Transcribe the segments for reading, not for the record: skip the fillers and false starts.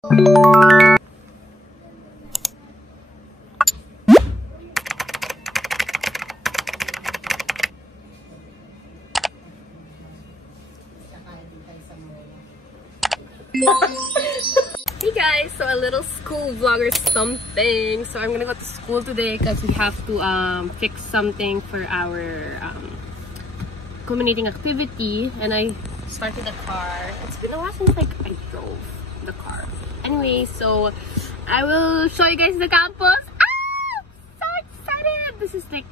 Hey guys, so a little school vlog or something. So I'm gonna go to school today because we have to fix something for our culminating activity, and I started the car. It's been a while since like I drove the car. Anyway, so I will show you guys the campus. Ah! So excited! This is like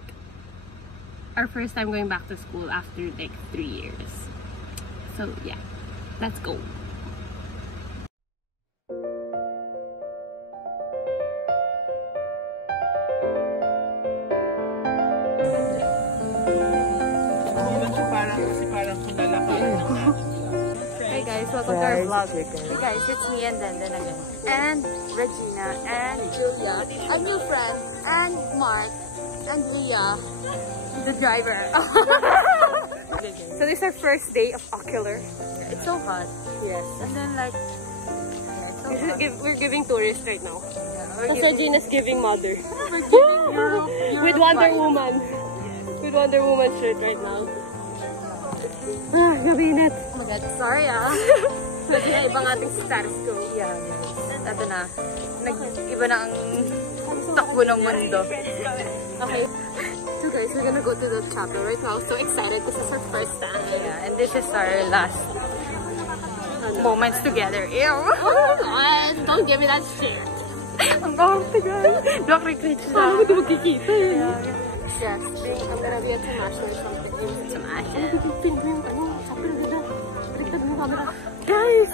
our first time going back to school after like 3 years. So yeah, let's go. Hey guys, welcome to our vlog. Hey guys, it's me and then again. And Regina and Julia, a new friend, and Mark, and Leah, the driver. So this is our first day of Ocular. It's so hot. Yes. And then like, we're giving tourists right now. Because Regina's giving mother. We're giving with Wonder Woman. With Wonder Woman shirt right now. Ah, gabi init. Oh my god, sorry Nag-iba nga ating status ko. Yeah, guys. Ito na. Nag-iba na ang takbo ng mundo. Okay. So guys, we're gonna go to the chapel right now. So excited because it's our first time. Yeah, and this is our last moments together. Ew! Oh, don't give me that shit. Ang bawang tagal. Don't regret siya. Ano ito magkikita yun? Yes, I'm gonna be a Tamasha or something. Tamasha. Pin ko yung tanong. Sabi na ganda. Baliktad mo camera. Guys!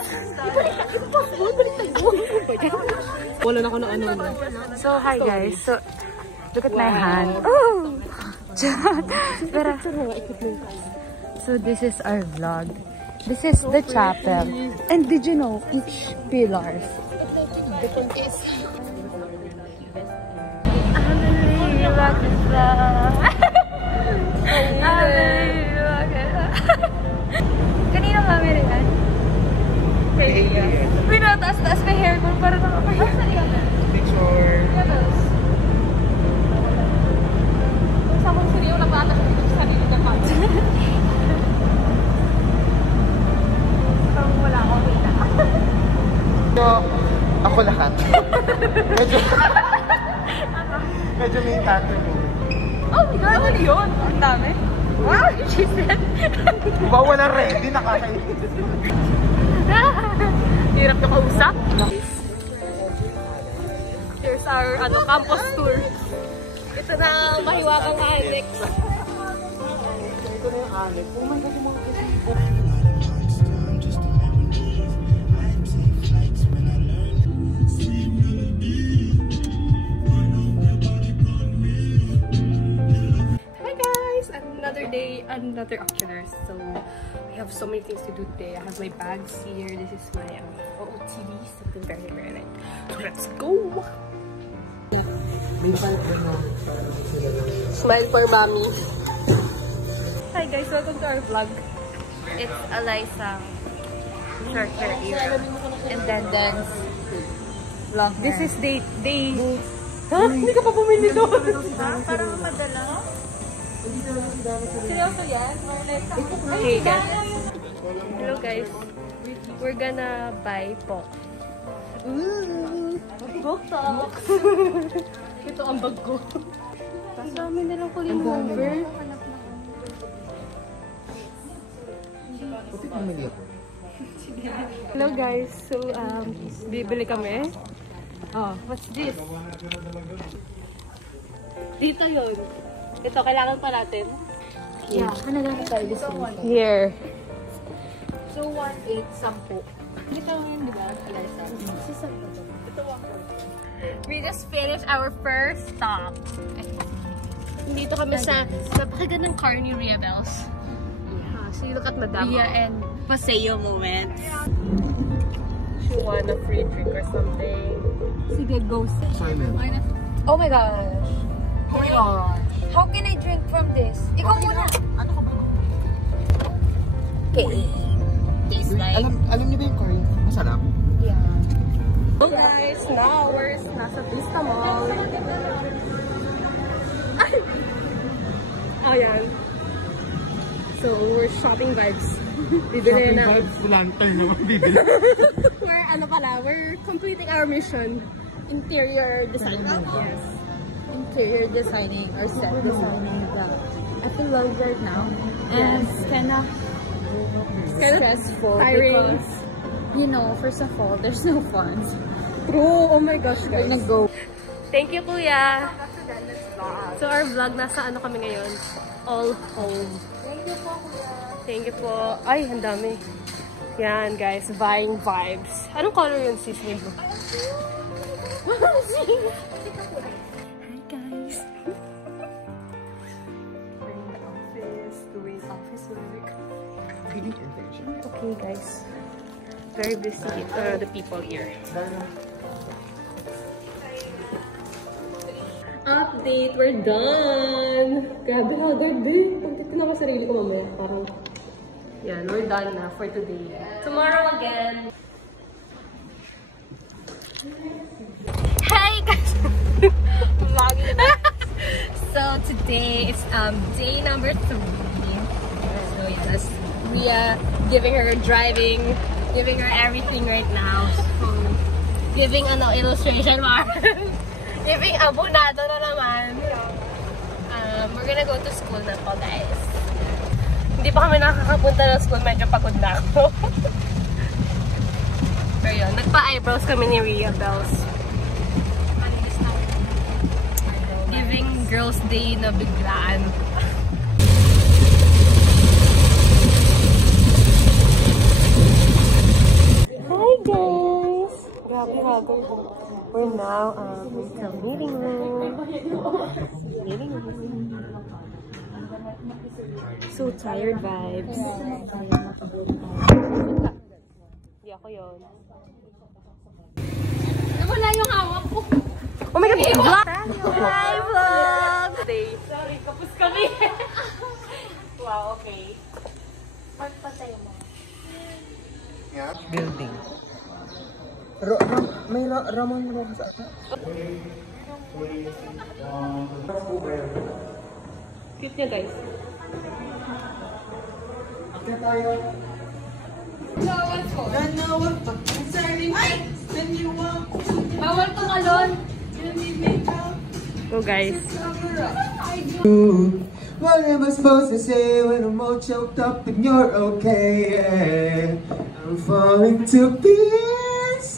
Ipopost mo. Baliktad mo. Wala na ako ng ano. So, hi guys. So, look at my hand. Oh! So, this is our vlog. This is the chapel. And did you know each pillars? Is kanina kami rin yan? Uy, nataas-taas may hair ko para nakapagod. Picture. Kung sa kong suriyo, nagbatas ko sa sarili ng pag. Kung wala akong kita. So, ako lahat. Medyo may tattoo mo. Oh my god, ano yun? Ang dami. Wow, she said. Wow, wala ready, nakakainis. Hirap na kausap. Here's our campus tour. Ito na mahiwagang Alex. Ito na yung Alex. Oh my god, yung mga kasi. Another day, another Oculars. So I have so many things to do today. I have my bags here. This is my OOTD, something very light. So let's go. Smile for mommy. Hi guys, welcome to our vlog. It's Eliza short hair era and then dance long hair. This is day. Huh? Hindi ka pa bumili doon. Parang madala. Seryoso yan? Okay guys. Hello guys. We're gonna buy po. Book talk. Ito ang bag ko. Ang dami nilang kuling over. Hello guys. So bibili kami. Oh, what's this? Dito yun. Ito, kailangan pa natin. Yeah, ano lang tayo this one? Here. So, 1.8, 10. Ito yun, di ba? Eliza. Ito We just finished our first stop. Dito kami sa napakagandang car ni Rhea Bells. Yeah. So, you look at Madame. Rhea and Paseo moments. She want a free drink or something. Sige, go. Simon. Oh my gosh. Oh my gosh. How can I drink from this? Ikaw muna. Ano ka ba? Okay. Tastes like. Alam niyo ba yung curry? Masarap? Yeah. So guys, now we're nasa Vista Mall. Ay! Ayan. So, we're shopping vibes. Bibili na. Lantern naman bibili. We're completing our mission. Interior design. Yes. Interior designing or set designing the epilogue right now. And it's kind of stressful tiring. because, you know, first of all, there's no funds. True. Oh my gosh, guys. We're gonna go. Thank you, Kuya. So, our vlog, nasa ano kami ngayon? All home. Thank you po, Kuya. Thank you po. Ay, ang dami. Yan, guys. Buying vibes. Anong color yun, sis? May blue. Hi, guys. We're in the office, doing office work. Okay, guys. Very busy, the people here. Update! We're done! Grabe, hagad din. Pagtitin ako sarili ko mamaya. Parang, yan, we're done na for today. Tomorrow again! Hey guys! Vlogging na. So today is day number 3. So yes, we are giving her driving, giving her everything right now. So, giving ano illustration mark. Giving abonado na naman. We're gonna go to school na po, guys. Hindi pa kami nakakapunta ng school, medyo pagod na ako. Pero yun, nagpa-eyebrows kami ni Rhea Bells. Giving Girls' Day na biglaan. Hi guys! Grabe hagod. We're now in the meeting room. So tired vibes. Hindi ako yun. Nawala yung hawak ko. Oh my God! Vlog! Hi vlog! Sorry, kapos kami. Wow, okay. Pagpatay mo. Building. May Ramon Rojas ata? Cute niya, guys. Kaya tayo. Bawal kang alon. Go, guys. What am I supposed to say when I'm all choked up and you're okay? Yeah. I'm falling to pieces,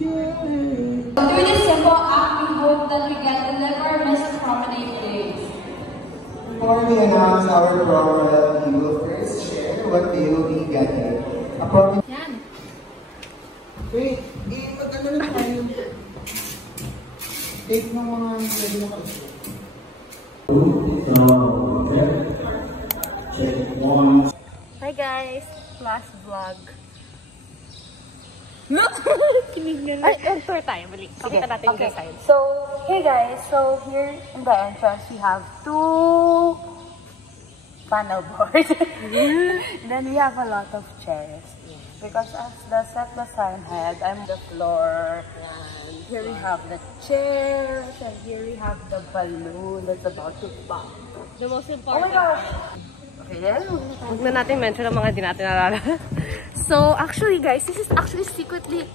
yeah. Through this simple act, we hope that we get to never miss promenade days. Before we announce our program, we will first share what we will be getting. A program. Yan. Wait, mag-ano na tayo? Take ng mga pwede na kausap. Hi guys! Last vlog. Kinig na Ay, tour tayo. Balik. Pakita natin yung design. So, hey guys, so here in the entrance we have 2 panel boards. Then we have a lot of chairs. Because as the set design head, I'm the floor. And here we have the chairs, and here we have the balloon that's about to pop. The most Oh important. my gosh! Okay, then Huwag na natin mention ang mga di natin nalala. So, actually guys, this is actually secretly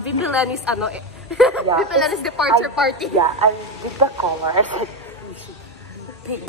Vivi Lenny's ano eh. Vivi Lenny's departure party. Yeah, I did the color. Pink.